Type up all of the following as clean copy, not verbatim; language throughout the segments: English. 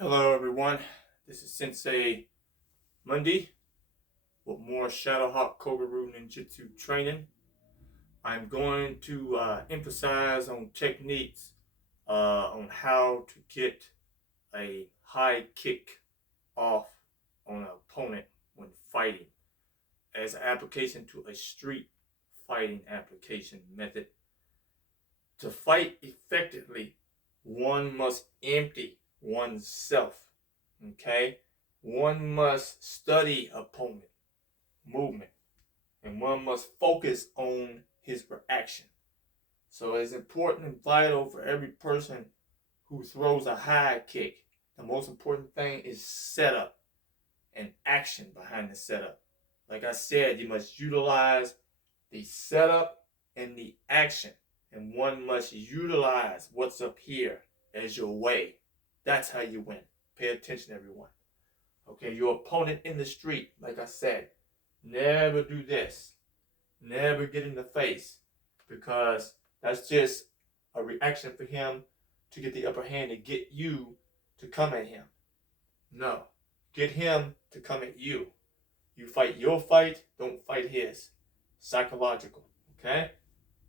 Hello everyone, this is Sensei Monday with more Shadowhawk Koga Ryu Ninjutsu training. I'm going to emphasize on techniques on how to get a high kick off on an opponent when fighting as an application to a street fighting application method. To fight effectively, one must empty oneself. Okay? One must study opponent movement and one must focus on his reaction. So it's important and vital for every person who throws a high kick. The most important thing is setup and action behind the setup. Like I said, you must utilize the setup and the action. And one must utilize what's up here as your way. That's how you win. Pay attention, everyone. Okay, your opponent in the street, like I said, never do this. Never get in the face, because that's just a reaction for him to get the upper hand to get you to come at him. No, get him to come at you. You fight your fight, don't fight his. Psychological, okay?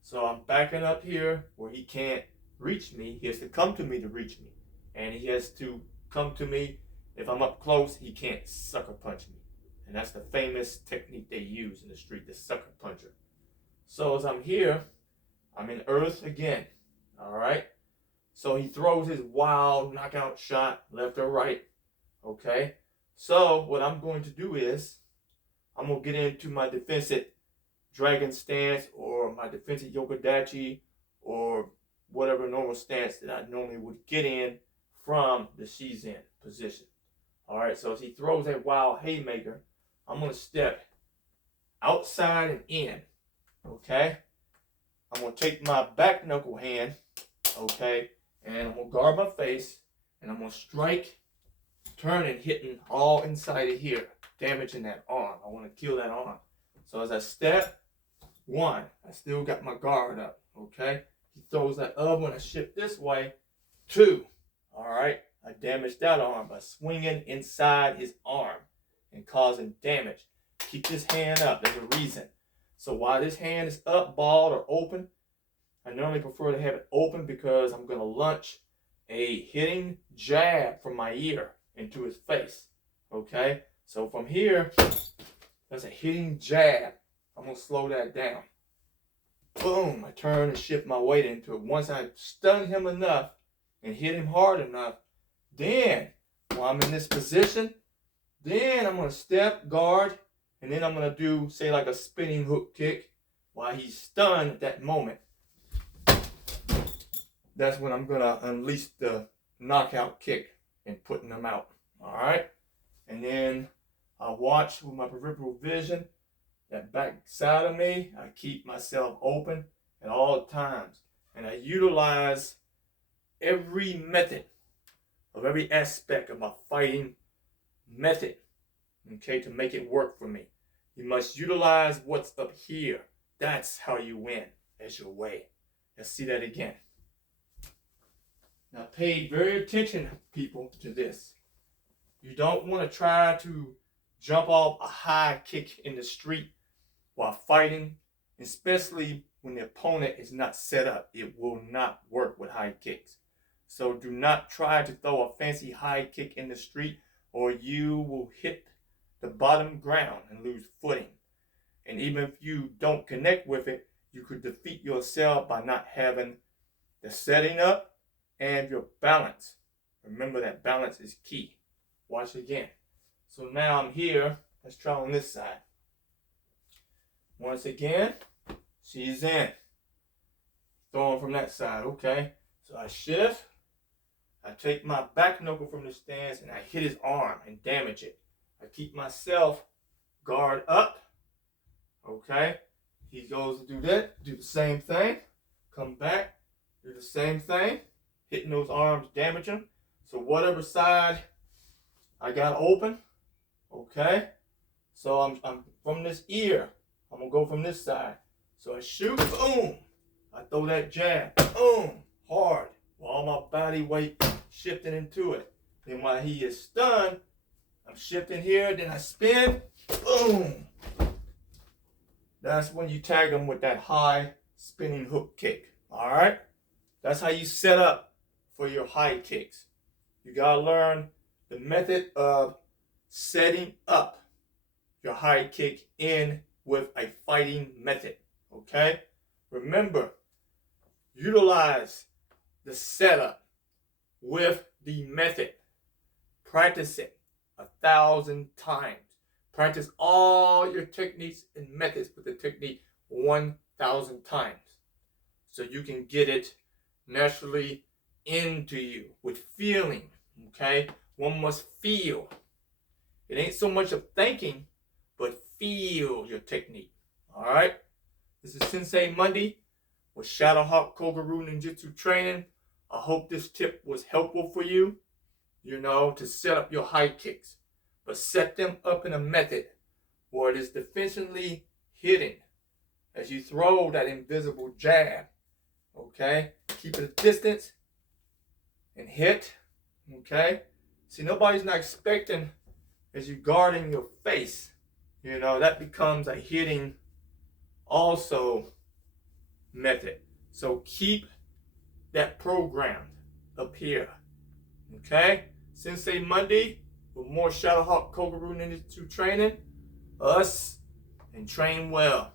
So I'm backing up here where he can't reach me. He has to come to me to reach me. And he has to come to me. If I'm up close, he can't sucker punch me. And that's the famous technique they use in the street, the sucker puncher. So as I'm here, I'm in earth again. All right? So he throws his wild knockout shot left or right. Okay? So what I'm going to do is I'm going to get into my defensive dragon stance or my defensive yokodachi or whatever normal stance that I normally would get in from the Shizen position. All right, so as he throws that wild haymaker, I'm going to step outside and in, okay? I'm going to take my back knuckle hand, okay, and I'm going to guard my face, and I'm going to strike, turning, hitting all inside of here, damaging that arm. I want to kill that arm. So as I step, one, I still got my guard up, okay? He throws that other one, I shift this way. Two, all right? I damaged that arm by swinging inside his arm and causing damage. Keep this hand up, there's a reason. So while this hand is up, balled, or open, I normally prefer to have it open because I'm going to launch a hitting jab from my ear into his face, okay? So from here, that's a hitting jab. I'm going to slow that down. Boom, I turn and shift my weight into it. Once I stun him enough and hit him hard enough, then, while I'm in this position, then I'm going to step, guard, and then I'm going to do, say, like a spinning hook kick while he's stunned at that moment. That's when I'm going to unleash the knockout kick and putting him out. All right? And then I watch with my peripheral vision. That back side of me, I keep myself open at all times. And I utilize every method of every aspect of my fighting method, okay, to make it work for me. You must utilize what's up here. That's how you win as your way. Let's see that again. Now pay very attention, people, to this. You don't want to try to jump off a high kick in the street while fighting, especially when the opponent is not set up. It will not work with high kicks. So do not try to throw a fancy high kick in the street or you will hit the bottom ground and lose footing. And even if you don't connect with it, you could defeat yourself by not having the setting up and your balance. Remember that balance is key. Watch again. So now I'm here. Let's try on this side. Once again, she's in. Throwing from that side, okay? So I shift. I take my back knuckle from the stance and I hit his arm and damage it. I keep myself guard up, okay? He goes to do that, do the same thing. Come back, do the same thing. Hitting those arms, damage them. So whatever side I got open, okay? So I'm from this ear. I'm going to go from this side. So I shoot, boom. I throw that jab, boom, hard. All my body weight shifting into it. Then while he is stunned, I'm shifting here, then I spin, boom. That's when you tag him with that high spinning hook kick. All right? That's how you set up for your high kicks. You gotta learn the method of setting up your high kick in with a fighting method. Okay? Remember, utilize the setup with the method. Practice it 1,000 times. Practice all your techniques and methods with the technique 1,000 times so you can get it naturally into you with feeling. Okay? One must feel. It ain't so much of thinking, but feel your technique. All right? This is Sensei Monday with Shadowhawk Koga Ninjutsu training. I hope this tip was helpful for you, to set up your high kicks. But set them up in a method where it is defensively hidden as you throw that invisible jab. Okay? Keep it a distance and hit. Okay? See, nobody's not expecting as you guarding your face. That becomes a hitting also method. So keep that programmed up here. Okay? Sensei Monday with more Shadowhawk Koga Ninjutsu training. Us and train well.